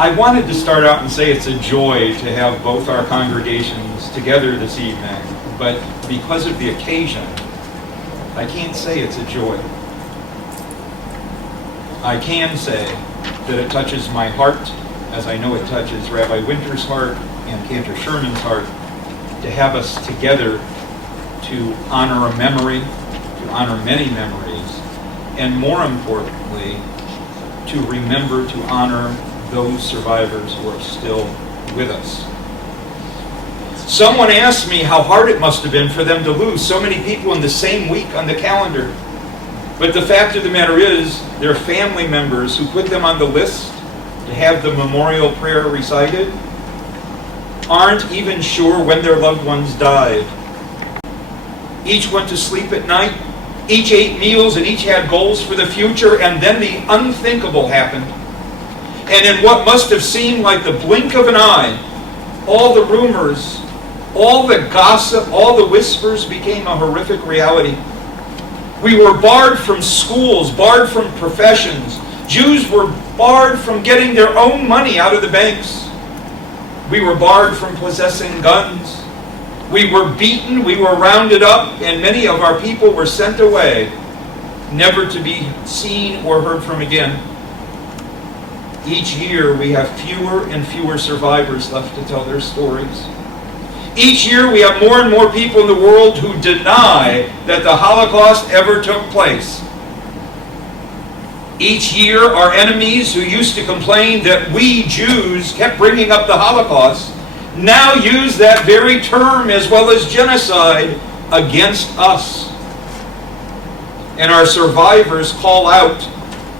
I wanted to start out and say it's a joy to have both our congregations together this evening, but because of the occasion, I can't say it's a joy. I can say that it touches my heart, as I know it touches Rabbi Winter's heart and Cantor Sherman's heart, to have us together to honor a memory, to honor many memories, and more importantly, to remember to honor those survivors who are still with us. Someone asked me how hard it must have been for them to lose so many people in the same week on the calendar. But the fact of the matter is, their family members who put them on the list to have the memorial prayer recited aren't even sure when their loved ones died. Each went to sleep at night, each ate meals, and each had goals for the future, and then the unthinkable happened. And in what must have seemed like the blink of an eye, all the rumors, all the gossip, all the whispers became a horrific reality. We were barred from schools, barred from professions. Jews were barred from getting their own money out of the banks. We were barred from possessing guns. We were beaten, we were rounded up, and many of our people were sent away, never to be seen or heard from again. Each year we have fewer and fewer survivors left to tell their stories. Each year we have more and more people in the world who deny that the Holocaust ever took place. Each year our enemies who used to complain that we Jews kept bringing up the Holocaust now use that very term as well as genocide against us. And our survivors call out,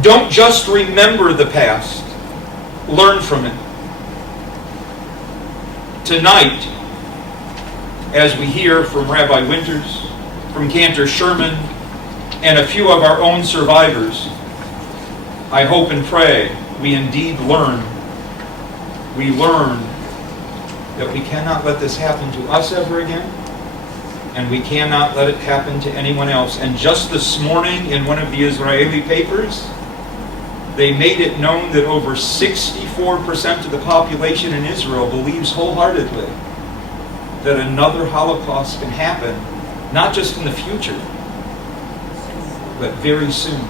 don't just remember the past, learn from it. Tonight, as we hear from Rabbi Winters, from Cantor Sherman, and a few of our own survivors, I hope and pray we indeed learn. We learn that we cannot let this happen to us ever again, and we cannot let it happen to anyone else. And just this morning in one of the Israeli papers, they made it known that over 64% of the population in Israel believes wholeheartedly that another Holocaust can happen, not just in the future, but very soon.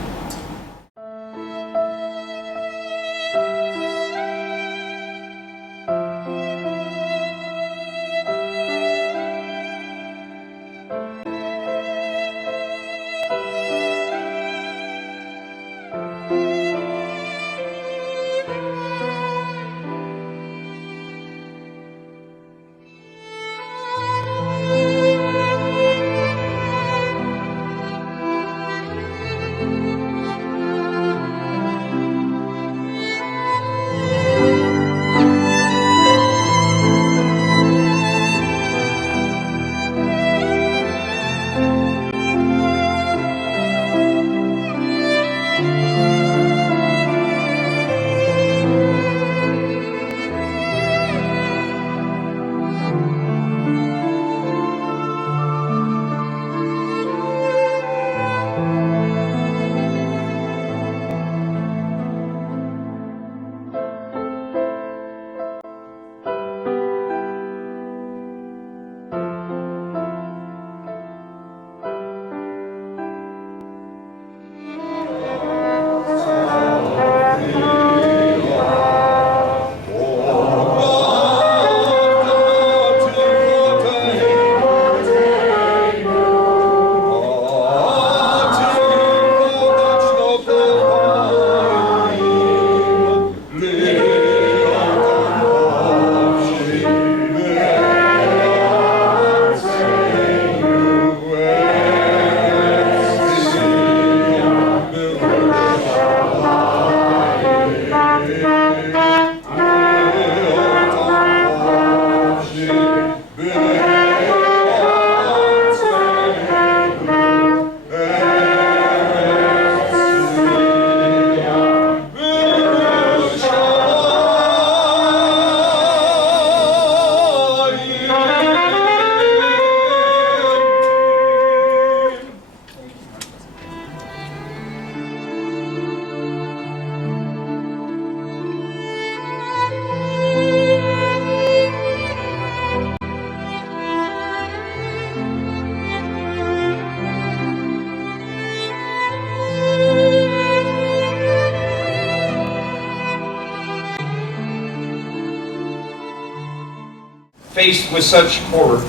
faced with such horror.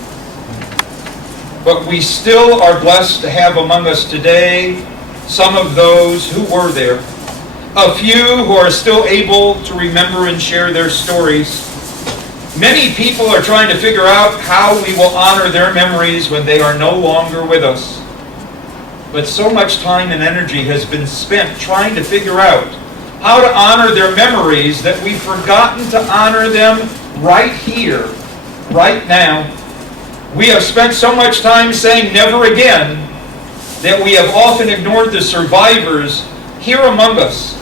But we still are blessed to have among us today some of those who were there, a few who are still able to remember and share their stories. Many people are trying to figure out how we will honor their memories when they are no longer with us. But so much time and energy has been spent trying to figure out how to honor their memories that we've forgotten to honor them right here, right now. We have spent so much time saying never again that we have often ignored the survivors here among us.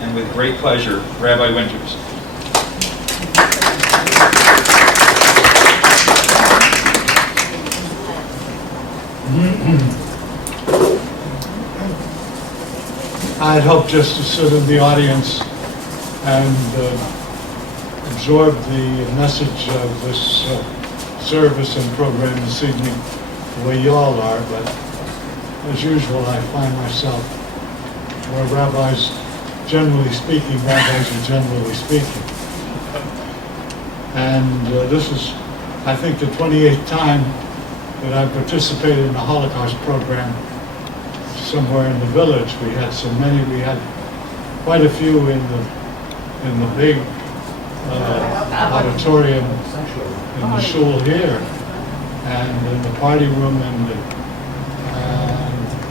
And with great pleasure, Rabbi Winters. I'd hoped just to sit in the audience and absorb the message of this service and program this evening the way you all are, but as usual I find myself where rabbis are generally speaking. And this is, I think, the 28th time that I've participated in the Holocaust program somewhere in the village. We had so many, we had quite a few in the big auditorium in the shul here, and in the party room, and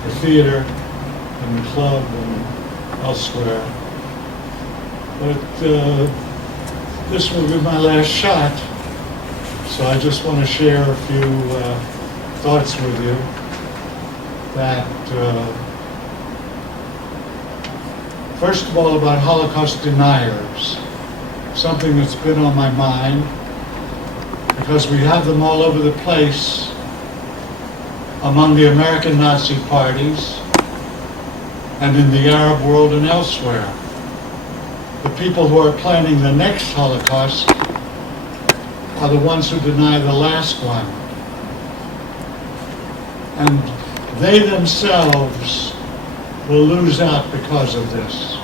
the theater, and the club, and elsewhere. But this will be my last shot, so I just want to share a few thoughts with you that, first of all, about Holocaust deniers, something that's been on my mind, because we have them all over the place among the American Nazi parties and in the Arab world and elsewhere. The people who are planning the next Holocaust are the ones who deny the last one. And they themselves will lose out because of this.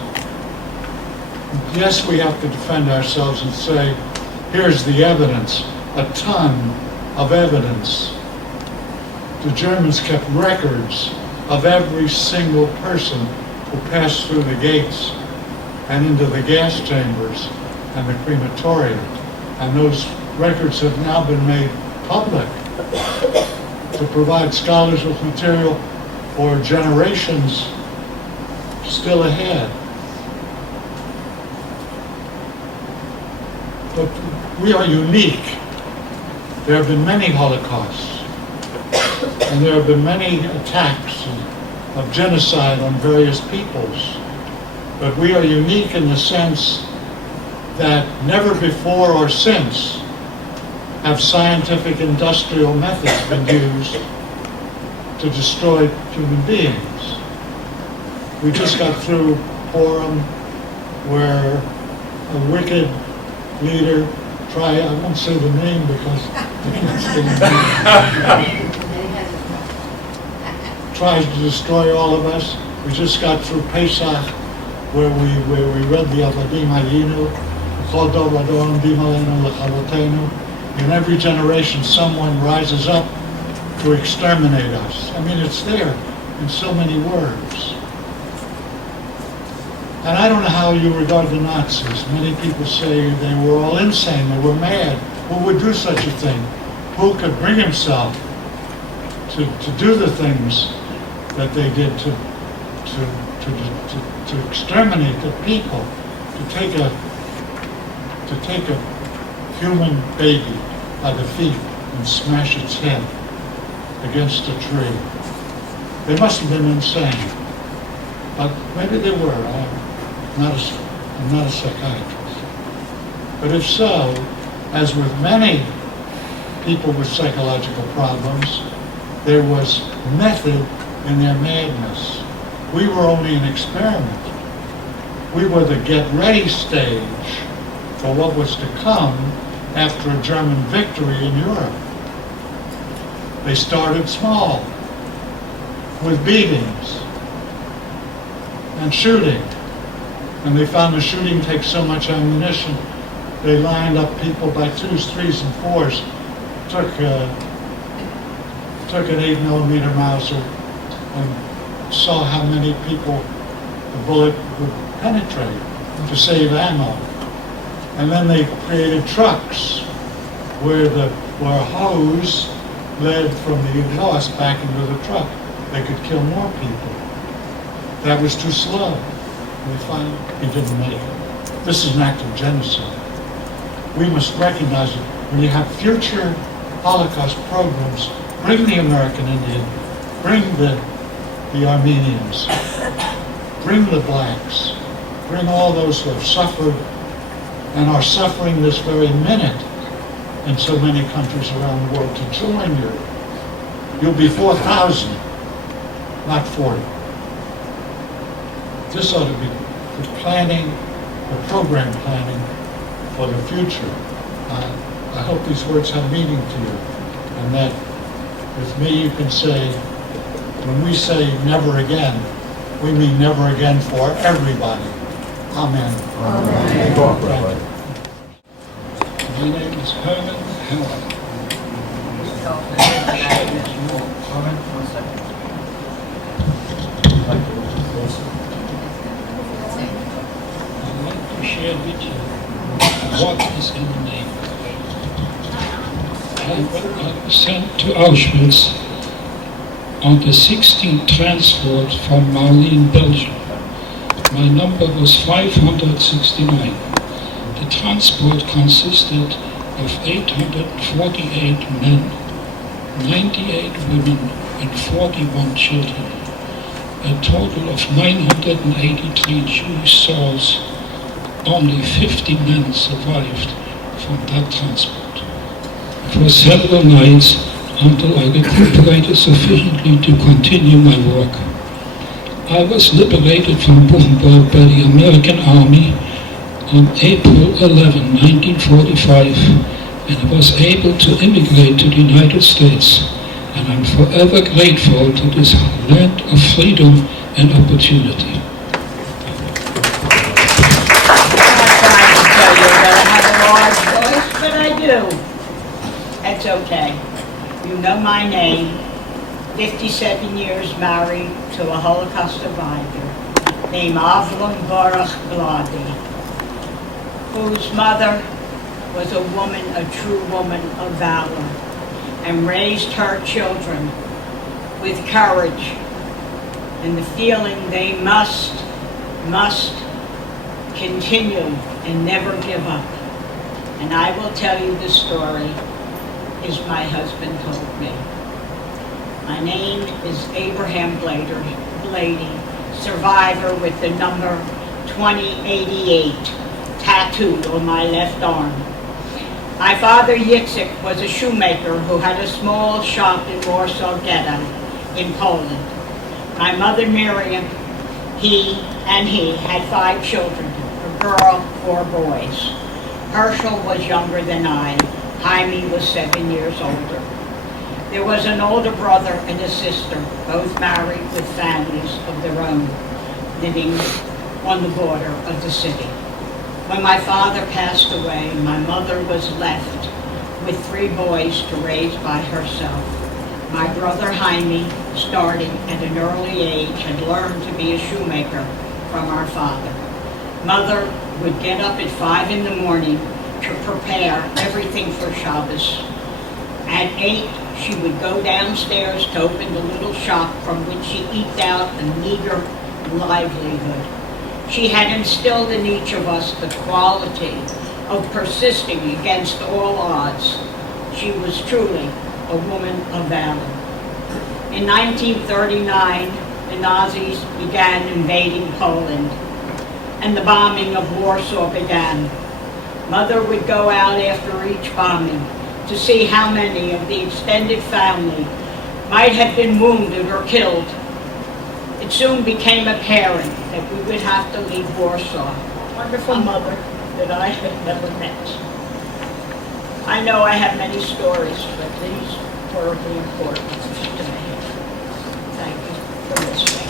Yes, we have to defend ourselves and say, here's the evidence, a ton of evidence. The Germans kept records of every single person who passed through the gates and into the gas chambers and the crematorium. And those records have now been made public to provide scholars with material for generations still ahead. But we are unique. There have been many Holocausts, and there have been many attacks of genocide on various peoples. But we are unique in the sense that never before or since have scientific industrial methods been used to destroy human beings. We just got through Purim, where a wicked leader I won't say the name because I can't say the name. Tries to destroy all of us. We just got through Pesach, where we read the Avadim Hayinu, Chol Dor Vador Amdim Aleinu Lechavotenu. In every generation, someone rises up to exterminate us. I mean, it's there in so many words. And I don't know how you regard the Nazis. Many people say they were all insane, they were mad. Who would do such a thing? Who could bring himself to do the things that they did to exterminate the people, to take a human baby by the feet and smash its head against a tree? They must have been insane. But maybe they were. I'm not a psychiatrist. But if so, as with many people with psychological problems, there was method in their madness. We were only an experiment. We were the get-ready stage for what was to come after a German victory in Europe. They started small, with beatings and shooting. And they found the shooting takes so much ammunition They lined up people by 2s, 3s, and 4s, took an 8mm Mauser and saw how many people the bullet would penetrate to save ammo. And then they created trucks where a hose led from the exhaust back into the truck. They could kill more people. That was too slow. We find he didn't make it. This is an act of genocide. We must recognize it. When you have future Holocaust programs, bring the American Indian, bring the Armenians, bring the blacks, bring all those who have suffered and are suffering this very minute in so many countries around the world to join you. You'll be 4,000, not 40. This ought to be the planning, the program planning for the future. I hope these words have meaning to you, and that with me you can say, when we say never again, we mean never again for everybody. Amen. Amen. My name is Herman Helen. I'd like to share with you what is in the name of God. I was sent to Auschwitz on the 16th transport from Marleen, Belgium. My number was 569. The transport consisted of 848 men, 98 women, and 41 children. A total of 983 Jewish souls. Only 50 men survived from that transport. For several nights until I recuperated sufficiently to continue my work. I was liberated from Buchenwald by the American Army on April 11, 1945, and I was able to immigrate to the United States, and I'm forever grateful to this land of freedom and opportunity. That's okay. You know my name. 57 years married to a Holocaust survivor named Avlon Baruch Gladi, whose mother was a woman, a true woman of valor, and raised her children with courage and the feeling they must continue and never give up. And I will tell you the story as my husband told me. My name is Abraham Blady, survivor with the number 2088 tattooed on my left arm. My father Yitzhak was a shoemaker who had a small shop in Warsaw Ghetto in Poland. My mother Miriam, he had 5 children, a girl, 4 boys. Herschel was younger than I. Jaime was 7 years older. There was an older brother and a sister, both married with families of their own, living on the border of the city. When my father passed away, my mother was left with 3 boys to raise by herself. My brother Jaime, starting at an early age, had learned to be a shoemaker from our father. Mother would get up at 5 in the morning to prepare everything for Shabbos. At 8, she would go downstairs to open the little shop from which she eked out a meager livelihood. She had instilled in each of us the quality of persisting against all odds. She was truly a woman of valor. In 1939, the Nazis began invading Poland, and the bombing of Warsaw began. Mother would go out after each bombing to see how many of the extended family might have been wounded or killed. It soon became apparent that we would have to leave Warsaw. Wonderful mother that I had never met. I know I have many stories, but these were the important to me. Thank you for listening.